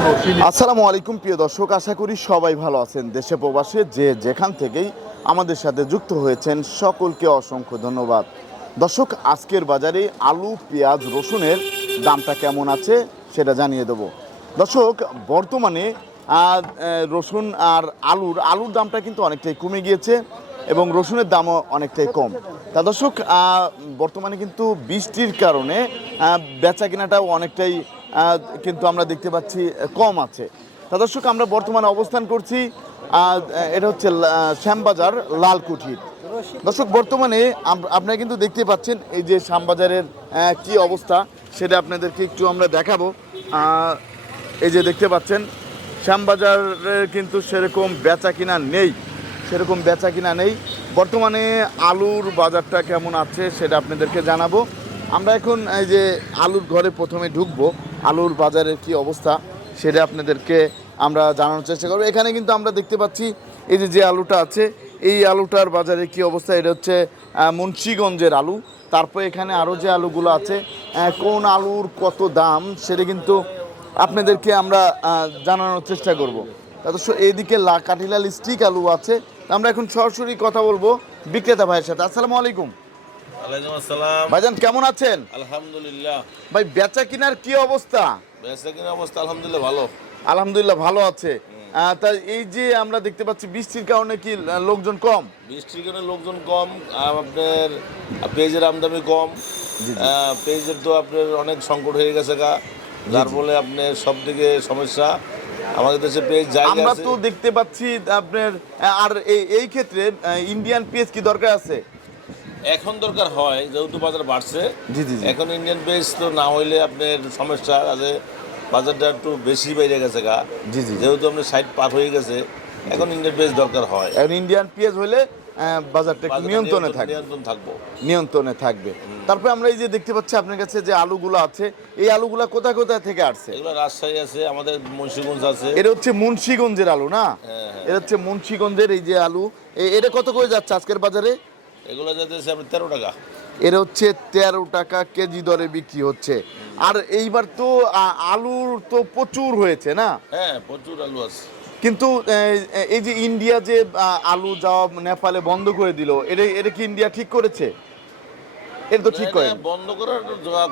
আসসালামু আলাইকুম, প্রিয় দর্শক। আশা করি সবাই ভালো আছেন। দেশে প্রবাসে যে যেখান থেকেই আমাদের সাথে যুক্ত হয়েছেন, সকলকে অসংখ্য ধন্যবাদ। দর্শক, আজকের বাজারে আলু, পেঁয়াজ, রসুনের দামটা কেমন আছে সেটা জানিয়ে দেব। দর্শক, বর্তমানে রসুন আর আলুর আলুর দামটা কিন্তু অনেকটাই কমে গিয়েছে এবং রসুনের দামও অনেকটাই কম। তা দর্শক বর্তমানে কিন্তু বৃষ্টির কারণে বেচা কেনাটাও অনেকটাই কিন্তু আমরা দেখতে পাচ্ছি কম আছে। তা দর্শক, আমরা বর্তমানে অবস্থান করছি এটা হচ্ছে শ্যামবাজার লালকুঠির দর্শক, বর্তমানে আপনারা কিন্তু দেখতে পাচ্ছেন এই যে শ্যামবাজারের কি অবস্থা, সেটা আপনাদেরকে একটু আমরা দেখাবো। এই যে দেখতে পাচ্ছেন, শ্যামবাজারের কিন্তু সেরকম বেচা কিনা নেই, সেরকম বেচা কিনা নেই। বর্তমানে আলুর বাজারটা কেমন আছে, সেটা আপনাদেরকে জানাব। আমরা এখন এই যে আলুর ঘরে প্রথমে ঢুকবো। আলুর বাজারের কি অবস্থা সেটা আপনাদেরকে আমরা জানানোর চেষ্টা করব। এখানে কিন্তু আমরা দেখতে পাচ্ছি এই যে যে আলুটা আছে, এই আলুটার বাজারে কি অবস্থা? এটা হচ্ছে মুন্সিগঞ্জের আলু। তারপর এখানে আরও যে আলুগুলো আছে কোন আলুর কত দাম সেটা কিন্তু আপনাদেরকে আমরা জানানোর চেষ্টা করব। তাদের এইদিকে লা কাঠিলাল স্টিক আলু আছে। আমরা এখন সরাসরি কথা বলব বিক্রেতা ভাইয়ের সাথে। আসসালামু আলাইকুম। ওয়ালাইকুম আসসালাম। ভাইজান কেমন আছেন? আলহামদুলিল্লাহ। ভাই বেচা কিনার কি অবস্থা? বেচা কিনা অবস্থা আলহামদুলিল্লাহ ভালো। আলহামদুলিল্লাহ ভালো আছে। তা এই যে আমরা দেখতে পাচ্ছি বৃষ্টির কারণে কি লোকজন কম? বৃষ্টির কারণে লোকজন কম আপনার পেঁয়াজের আমদানি কম। পেঁয়াজের তো আপনার অনেক সংকট হয়ে গেছে গা। যার ফলে আপনার সব দিকে সমস্যা আমাদের দেশে পেঁয়াজ জায়গা আমরা তো দেখতে পাচ্ছি আপনার আর এই এই ক্ষেত্রে ইন্ডিয়ান পেঁয়াজ কি দরকার আছে? এখন দরকার হয় যেহেতু বাজার বাড়ছে জি, জি। এখন ইন্ডিয়ান বেস তো না হইলে আপনার সমস্যা আছে বাজারটা একটু বেশি বেড়ে গেছে গা। জি, জি। যেহেতু আপনার সাইড পার হয়ে গেছে এখন ইন্ডিয়ান পেঁয়াজ দরকার হয়। এখন ইন্ডিয়ান পেঁয়াজ হলে বাজারটা একটু নিয়ন্ত্রণে থাকবে। নিয়ন্ত্রণ থাকব। নিয়ন্ত্রণে থাকবে। তারপরে আমরা এই যে দেখতে পাচ্ছি আপনার কাছে যে আলুগুলো আছে এই আলুগুলো কোথায় কোথায় থেকে আসছে? এগুলো রাজশাহী আছে আমাদের মুন্সিগঞ্জ আছে। এটা হচ্ছে মুন্সিগঞ্জের আলু না? হ্যাঁ, হ্যাঁ। এটা হচ্ছে মুন্সিগঞ্জের এই যে আলু। এটা কত করে যাচ্ছে আজকের বাজারে? এগুলো আপনার তেরো টাকা। এটা হচ্ছে তেরো টাকা কেজি দরে বিক্রি হচ্ছে। আর এইবার তো আলুর তো প্রচুর হয়েছে না? হ্যাঁ প্রচুর আলু আছে। কিন্তু এই যে ইন্ডিয়া যে আলু যাওয়া নেপালে বন্ধ করে দিল এটা এটা কি ইন্ডিয়া ঠিক করেছে? এটা তো ঠিক করে বন্ধ করার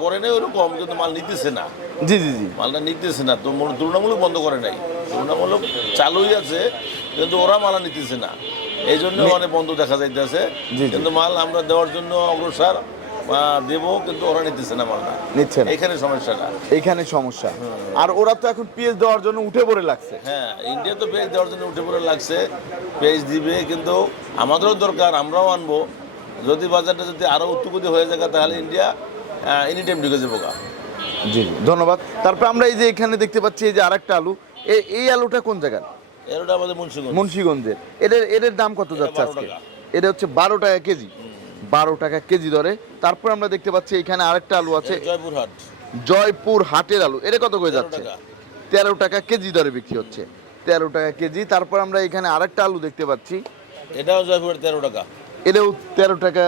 করে নেই ওরকম কিন্তু মাল নিতেছে না। জি জি জি। মালটা নিতেছে না তো মূল- তুলনামূলক বন্ধ করে নাই। তুলনামূলক চালুই আছে কিন্তু ওরা মালা নিতেছে না। এই জন্য অনেক বন্ধ দেখা যাইতেছে। কিন্তু মাল আমরা দেওয়ার জন্য অগ্রসর দেবো কিন্তু ওরা নিতেছে না মালটা। নিচ্ছে না। এখানে সমস্যাটা। এইখানে সমস্যা। আর ওরা তো এখন পিএস দেওয়ার জন্য উঠে পড়ে লাগছে। হ্যাঁ ইন্ডিয়া তো পেজ দেওয়ার জন্য উঠে পড়ে লাগছে। পেজ দিবে কিন্তু আমাদেরও দরকার আমরাও আনব। যদি বাজারটা যদি আরও উত্তুগতি হয়ে যায় তাহলে ইন্ডিয়া এনি টাইম ঢুকে যাব জি ধন্যবাদ। তারপর আমরা এই যে এখানে দেখতে পাচ্ছি এই যে আরেকটা আলু। এই আলুটা কোন জায়গার? এরটা আমাদের মুন্সিগঞ্জ। মুন্সিগঞ্জের। এদের এদের দাম কত যাচ্ছে আজকে। এটা হচ্ছে বারো টাকা কেজি। বারো টাকা কেজি দরে। তারপর আমরা দেখতে পাচ্ছি এখানে আরেকটা আলু আছে। জয়পুরহাট। জয়পুর হাটের আলু। এটা কত করে যাচ্ছে। তেরো টাকা কেজি দরে বিক্রি হচ্ছে। তেরো টাকা কেজি। তারপর আমরা এখানে আরেকটা আলু দেখতে পাচ্ছি। এটাও জয়পুরের তেরো টাকা। এটাও তেরো টাকা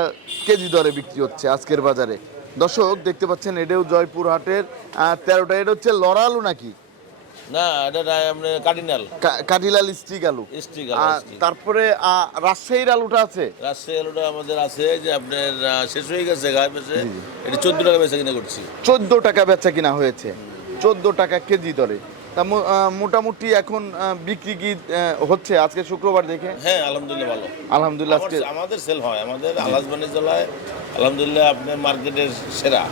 কেজি দরে বিক্রি হচ্ছে আজকের বাজারে। দর্শক দেখতে পাচ্ছেন এটাও জয়পুর হাটের তেরো টাকা। এটা হচ্ছে লড়া আলু নাকি? না এটা আপনি কার্ডিনাল স্টিক আলু স্টিক আলু তারপরে রাজশাহীর আলুটা আছে? আলুটা আমাদের আছে যে আপনার শেষ হয়ে গেছে গায়ে এটা চোদ্দ টাকা বেচা কিনা করছি। চোদ্দ টাকা বেচা কিনা হয়েছে। চোদ্দ টাকা কেজি দরে। তা মোটামুটি এখন বিক্রি কি হচ্ছে আজকে শুক্রবার দেখে? হ্যাঁ আলহামদুলিল্লাহ ভালো। আলহামদুলিল্লাহ আজকে আমাদের সেল হয় আমাদের আলাসবানি জেলায় আলহামদুলিল্লাহ আপনার মার্কেটের সেরা।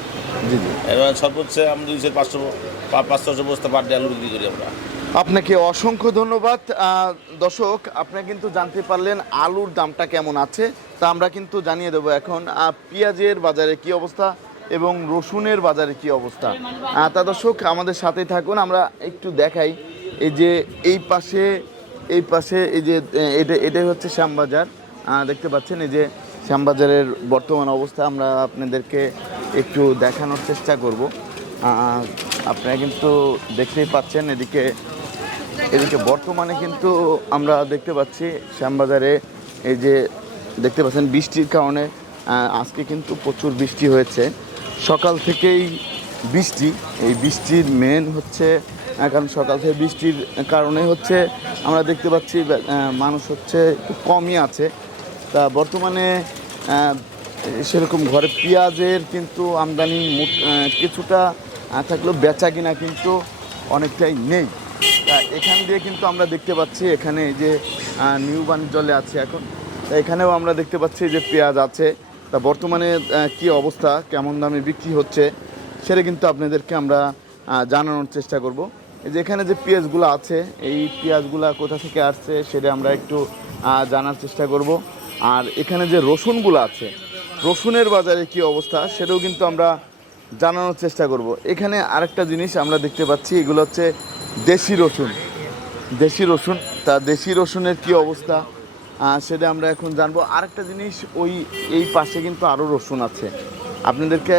জি জি। এবার সর্বোচ্চ আমরা দুইশো পাঁচশো পাঁচ বস্তা পার ডে আলু বিক্রি করি আমরা। আপনাকে অসংখ্য ধন্যবাদ। দর্শক আপনারা কিন্তু জানতে পারলেন আলুর দামটা কেমন আছে, তা আমরা কিন্তু জানিয়ে দেবো এখন। পেঁয়াজের বাজারে কি অবস্থা এবং রসুনের বাজারে কি অবস্থা? তা দর্শক, আমাদের সাথেই থাকুন, আমরা একটু দেখাই। এই যে এই পাশে এই পাশে, এই যে এটা, এটাই হচ্ছে শ্যামবাজার। দেখতে পাচ্ছেন, এই যে শ্যামবাজারের বর্তমান অবস্থা, আমরা আপনাদেরকে একটু দেখানোর চেষ্টা করব। আপনারা কিন্তু দেখতেই পাচ্ছেন এদিকে এদিকে বর্তমানে কিন্তু আমরা দেখতে পাচ্ছি শ্যামবাজারে এই যে দেখতে পাচ্ছেন বৃষ্টির কারণে আজকে কিন্তু প্রচুর বৃষ্টি হয়েছে। সকাল থেকেই বৃষ্টি, এই বৃষ্টির মেন হচ্ছে কারণ সকাল থেকে বৃষ্টির কারণে হচ্ছে আমরা দেখতে পাচ্ছি মানুষ হচ্ছে একটু কমই আছে। তা বর্তমানে সেরকম ঘরে পেঁয়াজের কিন্তু আমদানি কিছুটা থাকলেও বেচা কিনা কিন্তু অনেকটাই নেই। এখান দিয়ে কিন্তু আমরা দেখতে পাচ্ছি এখানে যে নিউ বাণিজ্যলে আছে এখন। এখানেও আমরা দেখতে পাচ্ছি যে পেঁয়াজ আছে। তা বর্তমানে কি অবস্থা? কেমন দামে বিক্রি হচ্ছে? সেটা কিন্তু আপনাদেরকে আমরা জানানোর চেষ্টা করব। এই যে এখানে যে পেঁয়াজগুলো আছে, এই পেঁয়াজগুলো কোথা থেকে আসছে সেটা আমরা একটু জানার চেষ্টা করব। আর এখানে যে রসুনগুলো আছে, রসুনের বাজারে কি অবস্থা? সেটাও কিন্তু আমরা জানানোর চেষ্টা করব। এখানে আরেকটা জিনিস আমরা দেখতে পাচ্ছি, এগুলো হচ্ছে দেশি রসুন। দেশি রসুন, তা দেশি রসুনের কি অবস্থা? সেটা আমরা এখন জানব। আরেকটা জিনিস, ওই, এই পাশে কিন্তু আরও রসুন আছে। আপনাদেরকে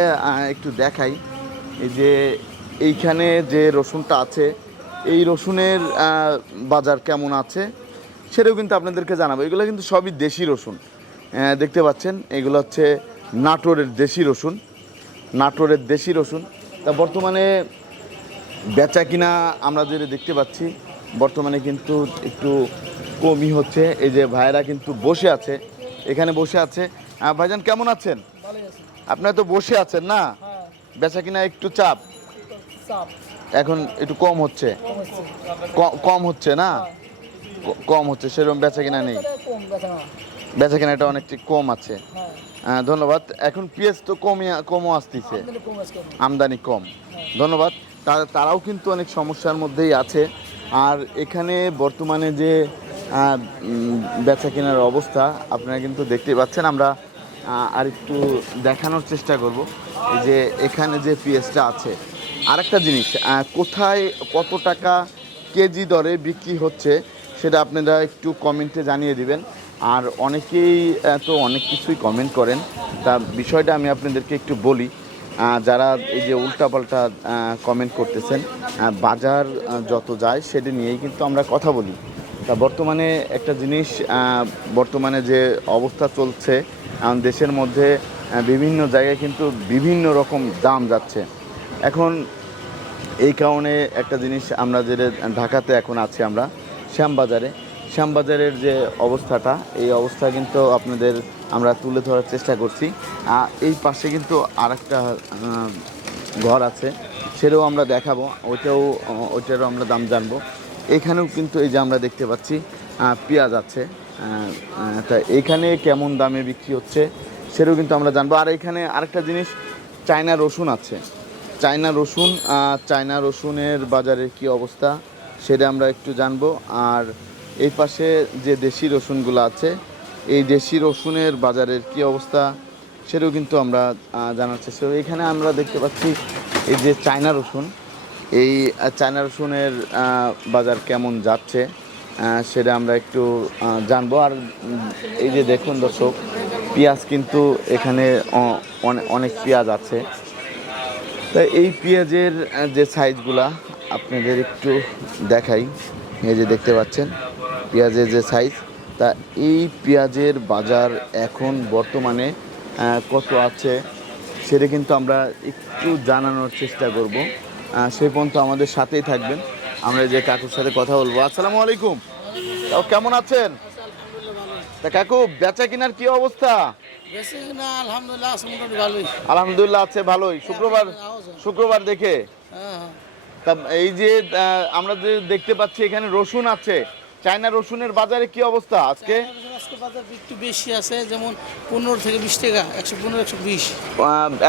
একটু দেখাই। যে, এইখানে যে রসুনটা আছে, এই রসুনের বাজার কেমন আছে, সেটাও কিন্তু আপনাদেরকে জানাব। এগুলো কিন্তু সবই দেশি রসুন। দেখতে পাচ্ছেন, এগুলো হচ্ছে নাটোরের দেশি রসুন। নাটোরের দেশি রসুন। তা বর্তমানে বেচা কিনা আমরা যেটা দেখতে পাচ্ছি বর্তমানে কিন্তু একটু কমই হচ্ছে। এই যে ভাইরা কিন্তু বসে আছে এখানে বসে আছে। ভাইজান কেমন আছেন? আপনারা তো বসে আছেন না? হ্যাঁ। বেচা কিনা একটু চাপ? এখন একটু কম হচ্ছে। কম হচ্ছে। না? কম হচ্ছে সেরকম বেচা কিনা নেই। বেচা কিনাটা অনেকটি কম আছে। হ্যাঁ। ধন্যবাদ। এখন পেঁয়াজ তো কমই কমও আসতেছে। আমদানি কম কম। ধন্যবাদ। তারাও কিন্তু অনেক সমস্যার মধ্যেই আছে। আর এখানে বর্তমানে যে বেচা কেনার অবস্থা আপনারা কিন্তু দেখতে পাচ্ছেন। আমরা আর একটু দেখানোর চেষ্টা করব। যে এখানে যে পিএসটা আছে। আর একটা জিনিস কোথায় কত টাকা কেজি দরে বিক্রি হচ্ছে সেটা আপনারা একটু কমেন্টে জানিয়ে দিবেন। আর অনেকেই তো অনেক কিছুই কমেন্ট করেন। তা বিষয়টা আমি আপনাদেরকে একটু বলি যারা এই যে উল্টাপাল্টা কমেন্ট করতেছেন বাজার যত যায়, সেটা নিয়েই কিন্তু আমরা কথা বলি। তা বর্তমানে একটা জিনিস বর্তমানে যে অবস্থা চলছে দেশের মধ্যে বিভিন্ন জায়গায় কিন্তু বিভিন্ন রকম দাম যাচ্ছে। এখন এই কারণে একটা জিনিস আমরা যে ঢাকাতে এখন আছি আমরা, শ্যামবাজারে শ্যামবাজারের যে অবস্থাটা, এই অবস্থা কিন্তু আপনাদের আমরা তুলে ধরার চেষ্টা করছি। এই পাশে কিন্তু আর একটা ঘর আছে, সেটাও আমরা দেখাবো, ওইটাও, ওইটারও আমরা দাম জানব। এখানেও কিন্তু এই যে আমরা দেখতে পাচ্ছি পেঁয়াজ আছে তা এইখানে কেমন দামে বিক্রি হচ্ছে, সেটাও কিন্তু আমরা জানব। আর এখানে আরেকটা জিনিস, চায়না রসুন আছে। চায়না রসুন চায়না রসুনের বাজারের কি অবস্থা, সেটা আমরা একটু জানব। আর এই পাশে যে দেশি রসুনগুলো আছে, এই দেশি রসুনের বাজারের কি অবস্থা সেটাও কিন্তু আমরা জানার চেষ্টা করি এখানে আমরা দেখতে পাচ্ছি এই যে চায়না রসুন, এই চায়না রসুনের বাজার কেমন যাচ্ছে সেটা আমরা একটু জানব। আর এই যে দেখুন দর্শক, পেঁয়াজ কিন্তু এখানে অনেক পেঁয়াজ আছে। তা এই পেঁয়াজের যে সাইজগুলা আপনাদের একটু দেখাই। এই যে দেখতে পাচ্ছেন পেঁয়াজের যে সাইজ তা এই পেঁয়াজের বাজার এখন বর্তমানে কত আছে সেটা কিন্তু আমরা একটু জানানোর চেষ্টা করব। সেই পর্যন্ত আমাদের সাথেই থাকবেন। আমরা যে কাকুর সাথে কথা বলব। আসসালামু আলাইকুম। তাও কেমন আছেন? তা কাকু বেচা কিনার কি অবস্থা? আলহামদুলিল্লাহ আছে ভালোই। আছে ভালোই। শুক্রবার শুক্রবার দেখে? হ্যাঁ হ্যাঁ। তা এই যে আমরা যে দেখতে পাচ্ছি এখানে রসুন আছে। চায়না রসুনের বাজারে কি অবস্থা আজকে? আজকে বাজার একটু বেশি আছে যেমন পনেরো থেকে বিশ টাকা একশো পনেরো একশো বিশ।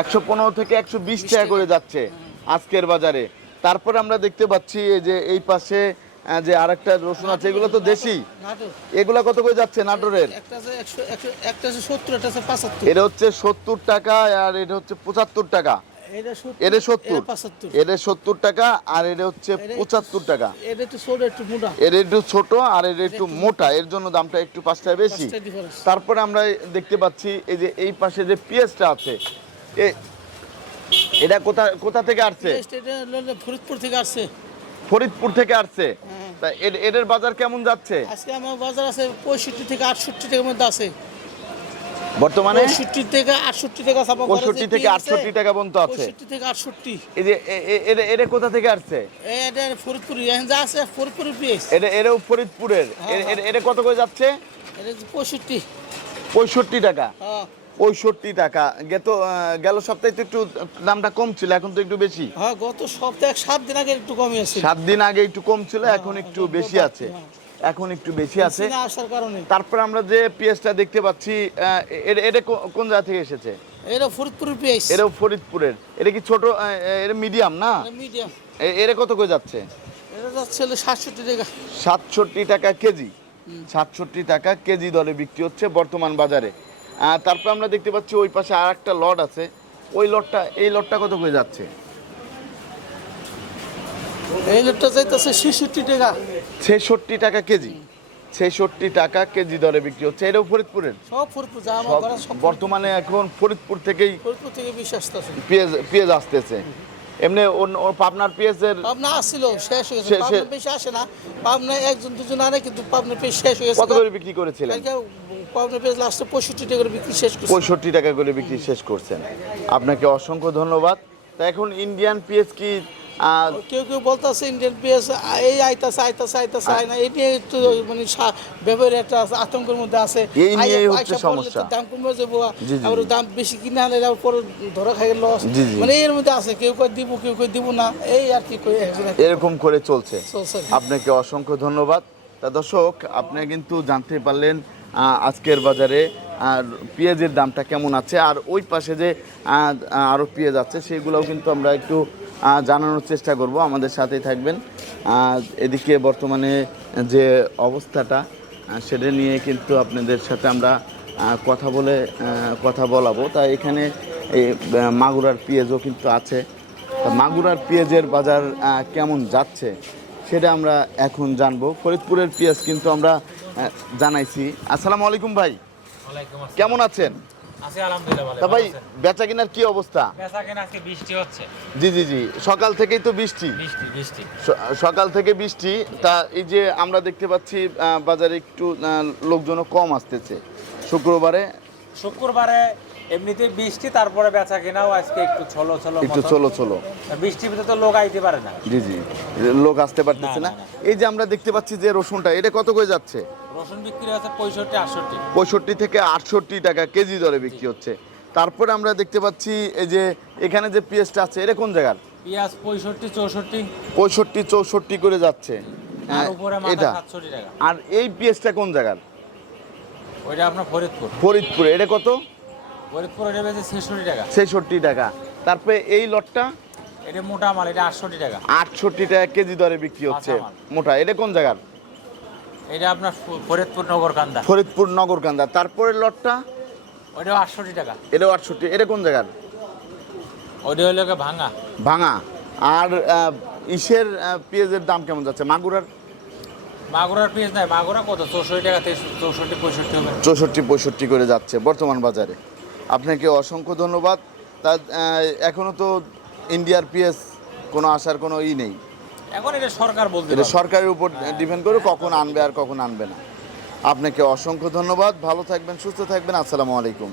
একশো পনেরো থেকে একশো বিশ টাকা করে যাচ্ছে আজকের বাজারে। তারপর আমরা দেখতে পাচ্ছি যে এই পাশে যে আরেকটা রসুন আছে এগুলো তো দেশি। এগুলা কত করে যাচ্ছে নাটোরের? এটা হচ্ছে সত্তর টাকা আর এটা হচ্ছে পঁচাত্তর টাকা। এটা সত্তর এটা সত্তর। এটা এটা টাকা আর এটা হচ্ছে পঁচাত্তর টাকা। এটা একটু ছোট আর এর একটু মোটা। এর জন্য দামটা একটু পাঁচটা বেশি। তারপরে আমরা দেখতে পাচ্ছি এই যে এই পাশে যে পেঁয়াজটা আছে এ- এটা কোথা কোথা থেকে আসছে? এটা ফরিদপুর থেকে আসছে। ফরিদপুর থেকে আসছে। হ্যাঁ। তা এর- এদের বাজার কেমন যাচ্ছে? আজকে আমার বাজার আছে পঁয়ষট্টি থেকে আটষট্টি টাকার মধ্যে আছে। বর্তমানে পঁয়ষট্টি থেকে আটষট্টি টাকা ছাপা থেকে টাকা পর্যন্ত আছে। থেকে আটষট্টি। এই যে এ- এ- এ- কোথা থেকে আসছে? এটা ফরিদপুর যা আছে ফরিদপুর পেঁয়াজ এটা এরাও ফরিদপুরের। হ্যাঁ, এ- এটা কত করে যাচ্ছে? এটা যে পঁয়ষট্টি। পঁয়ষট্টি টাকা। হ্যাঁ। পঁয়ষট্টি টাকা। গেত আহ, গেল সপ্তাহে তো একটু দামটা কম ছিল এখন তো একটু বেশি। হ্যাঁ গত সপ্তাহে সাত দিন আগে একটু কমে আছে সাত দিন আগে একটু কম ছিল এখন একটু বেশি আছে। হ্যাঁ। এখন একটু বেশি আছে। আসার কারণে। তারপর আমরা যে পেঁয়াজটা দেখতে পাচ্ছি এটা কোন জায়গা থেকে এসেছে? এটা ফরিদপুরের পেঁয়াজ এটাও ফরিদপুরের। এটা কি ছোট এটা মিডিয়াম না? মিডিয়াম। এ- এরা কত করে যাচ্ছে? এটা যাচ্ছে সাতষট্টি টাকা। সাতষট্টি টাকা কেজি। সাতষট্টি টাকা কেজি দরে বিক্রি হচ্ছে বর্তমান বাজারে। তারপর আমরা দেখতে পাচ্ছি ওই পাশে আর একটা লট আছে। ওই লটটা এই লটটা কত করে যাচ্ছে? এই লোকটা যাইতেছে ছেষট্টি টাকা। ছেষট্টি টাকা কেজি। ছেষট্টি টাকা কেজি দরে বিক্রি হচ্ছে। এটাও ফরিদপুরের? সব ফরিদপুর যা আমার ঘরে সব বর্তমানে এখন ফরিদপুর থেকেই ফরিদপুর থেকে বেশি আসতেছে। পেঁয়াজ পেঁয়াজ আসতেছে। এমনি পাবনার পেঁয়াজের পাবনা আসছিল শেষ হয়ে গেছে। পাবনা বেশি আসে না। পাবনা একজন দুজন আনে কিন্তু পাবনা পেয়ে শেষ হয়ে গেছে। কত করে বিক্রি করেছিলেন? পাবনা পেয়ে লাস্টে পঁয়ষট্টি টাকা করে বিক্রি শেষ করছে। পঁয়ষট্টি টাকা করে বিক্রি শেষ করছেন। আপনাকে অসংখ্য ধন্যবাদ। তা এখন ইন্ডিয়ান পেঁয়াজ কি কেউ কেউ বলতেছে ইন্ডিয়ান পেঁয়াজ এই আইতাছে আইতাছে আইতাছে আয় না এই নিয়ে একটু মানে ব্যাপারে একটা আতঙ্কের মধ্যে আছে। এই আইয়া- হচ্ছে সমস্যা। দাম কমে যাব আবার দাম বেশি কিনে আনলে আবার পরে ধরা খাই লস। মানে এর মধ্যে আছে কেউ কয় দিব কেউ কয় দিব না এই আর কি কই এরকম করে চলছে। আপনাকে অসংখ্য ধন্যবাদ। তা দর্শক আপনি কিন্তু জানতে পারলেন আজকের বাজারে আর পেঁয়াজের দামটা কেমন আছে আর ওই পাশে যে আহ, আরও পেঁয়াজ আছে সেগুলোও কিন্তু আমরা একটু জানানোর চেষ্টা করব। আমাদের সাথেই থাকবেন। এদিকে বর্তমানে যে অবস্থাটা সেটা নিয়ে কিন্তু আপনাদের সাথে আমরা কথা বলে কথা বলাবো। তা এখানে এই মাগুরার পেঁয়াজও কিন্তু আছে। মাগুরার পেঁয়াজের বাজার কেমন যাচ্ছে সেটা আমরা এখন জানব। ফরিদপুরের পেঁয়াজ কিন্তু আমরা জানাইছি। আসসালামু আলাইকুম ভাই। কেমন আছেন। তা ভাই বেচা কেনার কি অবস্থা? জি জি জি সকাল থেকেই তো বৃষ্টি। সকাল থেকে বৃষ্টি তা এই যে আমরা দেখতে পাচ্ছি বাজারে একটু লোকজনও কম আসতেছে। শুক্রবারে শুক্রবারে এমনিতে বৃষ্টি তারপরে বেচা কেনাও আজকে একটু ছলো ছলো একটু। চলো চলো বৃষ্টির ভিতরে তো লোক আইতে পারে না। জি জি। লোক আসতে পারতেছে না এই যে আমরা দেখতে পাচ্ছি যে রসুনটা এটা কত করে যাচ্ছে? রসুন বিক্রি হচ্ছে পঁয়ষট্টি আটষট্টি। পঁয়ষট্টি থেকে আটষট্টি টাকা কেজি দরে বিক্রি হচ্ছে। তারপরে আমরা দেখতে পাচ্ছি এই যে এখানে যে পেঁয়াজটা আছে এটা কোন জায়গার? পেঁয়াজ পঁয়ষট্টি চৌষট্টি। পঁয়ষট্টি চৌষট্টি করে যাচ্ছে। আর হ্যাঁ, এটা। আর এই পেঁয়াজটা কোন জায়গার? ওইটা আপনার ফরিদপুর। ফরিদপুরে। এটা কত? ছেষট্টি টাকা। তারপরে এই লটটা? এটা মোটা মাল এটা আটষট্টি টাকা। আটষট্টি টাকা কেজি দরে বিক্রি হচ্ছে। মোটা এটা কোন জায়গার? এটা আপনার ফরিদপুর নগরকান্দা ফরিদপুর নগরকান্দা তারপরে লটটা? ওইটাও আটষট্টি টাকা। এটাও আটষট্টি। এটা কোন জায়গার? ওইটা হলো ভাঙা। ভাঙা। আর ইসের পেঁয়াজের দাম কেমন যাচ্ছে? মাগুরার? মাগুরার পেঁয়াজ নাই। মাগুরা কত? চৌষট্টি টাকা চৌষট্টি পঁয়ষট্টি হবে। চৌষট্টি পঁয়ষট্টি করে যাচ্ছে বর্তমান বাজারে। আপনাকে অসংখ্য ধন্যবাদ। তা এখনও এখনও তো ইন্ডিয়ার পিএস কোনো আসার কোনো ই নেই। এখন এটা সরকার বলতে এটা সরকারের উপর ডিপেন্ড করে কখন আনবে আর কখন আনবে না। আপনাকে অসংখ্য ধন্যবাদ। ভালো থাকবেন সুস্থ থাকবেন। আসসালামু আলাইকুম।